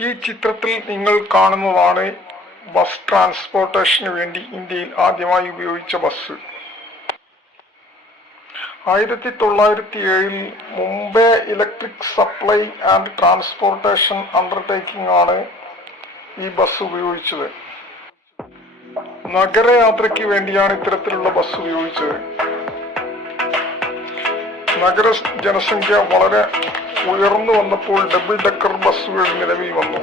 ഈ ചിത്രത്തിൽ നിങ്ങൾ കാണുന്നതാണ് ബസ് ട്രാൻസ്പോർട്ടേഷന് വേണ്ടി ഇന്ത്യയിൽ ആദ്യമായി ഉപയോഗിച്ച ബസ് ആയിരത്തി തൊള്ളായിരത്തി ഏഴിൽ Mumbai electric supply and transportation undertaking ആണ് ഈ ബസ് ഉപയോഗിച്ചത്. നഗരയാത്രയ്ക്ക് വേണ്ടിയാണ് ഇത്തരത്തിലുള്ള ബസ് ഉപയോഗിച്ചത്. നഗര ജനസംഖ്യ വളരെ ഉയർന്നു വന്നപ്പോൾ ഡബിൾ ഡെക്കർ ബസ്സുകൾ നിലവിൽ വന്നു.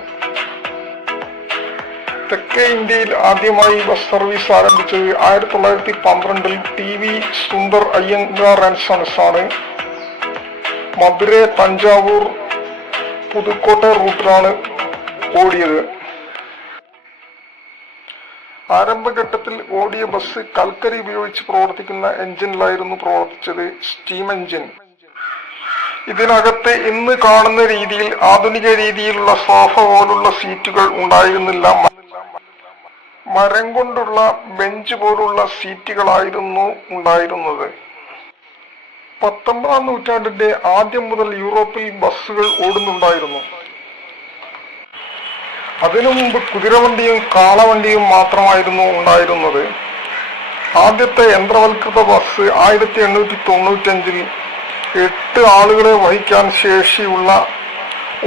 തെക്കേ ഇന്ത്യയിൽ ആദ്യമായി ബസ് സർവീസ് ആരംഭിച്ചത് ആയിരത്തി തൊള്ളായിരത്തി പന്ത്രണ്ടിൽ T V Sundar Iyengar and sons ആണ്. മധുര തഞ്ചാവൂർ പുതുക്കോട്ട റൂട്ടിലാണ് ഓടിയത്. ആരംഭഘട്ടത്തിൽ ഓടിയ ബസ് കൽക്കരി ഉപയോഗിച്ച് പ്രവർത്തിക്കുന്ന എഞ്ചിനിലായിരുന്നു പ്രവർത്തിച്ചത്. സ്റ്റീം എഞ്ചിൻ ഇതിനകത്ത് ഇന്ന് കാണുന്ന രീതിയിൽ ആധുനിക രീതിയിലുള്ള സോഫ പോലുള്ള സീറ്റുകൾ ഉണ്ടായിരുന്നില്ല. മരം കൊണ്ടുള്ള ബെഞ്ച് പോലുള്ള സീറ്റുകളായിരുന്നു ഉണ്ടായിരുന്നത്. പത്തൊമ്പതാം നൂറ്റാണ്ടിന്റെ ആദ്യം മുതൽ യൂറോപ്പിൽ ബസ്സുകൾ ഓടുന്നുണ്ടായിരുന്നു. അതിനു മുമ്പ് കുതിരവണ്ടിയും കാളവണ്ടിയും മാത്രമായിരുന്നു ഉണ്ടായിരുന്നത്. ആദ്യത്തെ യന്ത്രവൽകൃത ബസ് ആയിരത്തി എണ്ണൂറ്റി തൊണ്ണൂറ്റഞ്ചിൽ എട്ട് ആളുകളെ വഹിക്കാൻ ശേഷിയുള്ള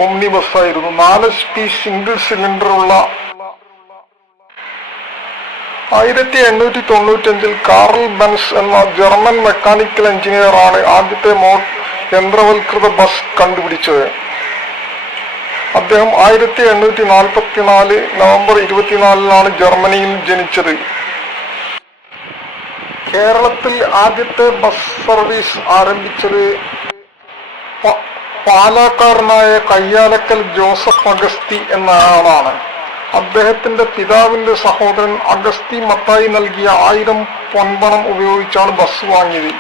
ഒമ്നി ബസ്സായിരുന്നു നാല് സ്പീ സിംഗിൾ സിലിണ്ടർ ഉള്ള ആയിരത്തി എണ്ണൂറ്റി തൊണ്ണൂറ്റഞ്ചിൽ കാർൽ ബെൻസ് എന്ന ജർമ്മൻ മെക്കാനിക്കൽ എഞ്ചിനീയറാണ് ആദ്യത്തെ മോ യന്ത്രവൽകൃത ബസ് കണ്ടുപിടിച്ചത്. അദ്ദേഹം ആയിരത്തി എണ്ണൂറ്റി നാൽപ്പത്തി നാല് നവംബർ ഇരുപത്തിനാലിനാണ് ജർമ്മനിയിൽ ജനിച്ചത്. കേരളത്തിൽ ആദ്യത്തെ ബസ് സർവീസ് ആരംഭിച്ചത് പാലക്കാരനായ കയ്യാലക്കൽ ജോസഫ് അഗസ്തി എന്ന ആളാണ്. അദ്ദേഹത്തിന്റെ പിതാവിന്റെ സഹോദരൻ അഗസ്തി മത്തായി നൽകിയ ആയിരം പൊൻപണം ഉപയോഗിച്ചാണ് ബസ് വാങ്ങിയത്.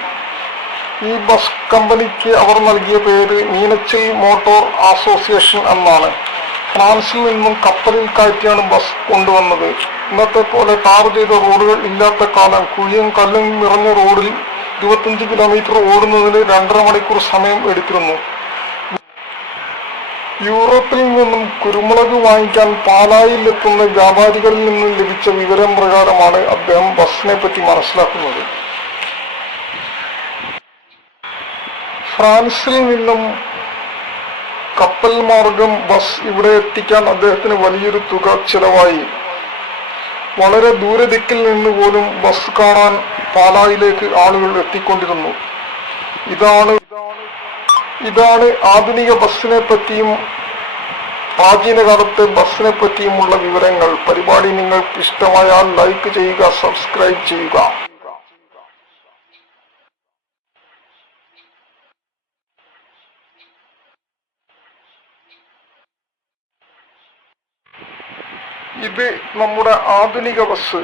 ഈ ബസ് കമ്പനിക്ക് അവർ നൽകിയ പേര് മീനച്ചിൽ മോട്ടോർ അസോസിയേഷൻ എന്നാണ്. ഫ്രാൻസിൽ നിന്നും കപ്പലിൽ കയറ്റിയാണ് ബസ് കൊണ്ടുവന്നത്. ഇന്നത്തെ പോലെ ടാർ ചെയ്ത റോഡുകൾ ഇല്ലാത്ത കാലം കുഴിയും കല്ലും നിറഞ്ഞ റോഡിൽ ഇരുപത്തഞ്ച് കിലോമീറ്റർ ഓടുന്നതിന് രണ്ടര മണിക്കൂർ സമയം എടുത്തിരുന്നു. യൂറോപ്പിൽ നിന്നും കുരുമുളക് വാങ്ങിക്കാൻ പാലായിൽ എത്തുന്ന വ്യാപാരികളിൽ നിന്നും ലഭിച്ച വിവരം പ്രകാരമാണ് അദ്ദേഹം ബസ്സിനെ പറ്റി മനസ്സിലാക്കുന്നത്. ഫ്രാൻസിൽ നിന്നും കപ്പൽ മാർഗം ബസ് ഇവിടെ എത്തിക്കാൻ അദ്ദേഹത്തിന് വലിയൊരു തുക ചിലവായി. വളരെ ദൂരദിക്കിൽ നിന്ന് പോലും ബസ് കാണാൻ പാലായിലേക്ക് ആളുകൾ എത്തിക്കൊണ്ടിരുന്നു. ഇതാണ് ഇതാണ് ആധുനിക ബസ്സിനെ പറ്റിയും പ്രാചീന കാലത്തെ ബസ്സിനെ പറ്റിയുമുള്ള വിവരങ്ങൾ. പരിപാടി നിങ്ങൾക്ക് ഇഷ്ടമായാൽ ലൈക്ക് ചെയ്യുക സബ്സ്ക്രൈബ് ചെയ്യുക. ഇത് നമ്മുടെ ആധുനിക ബസ്.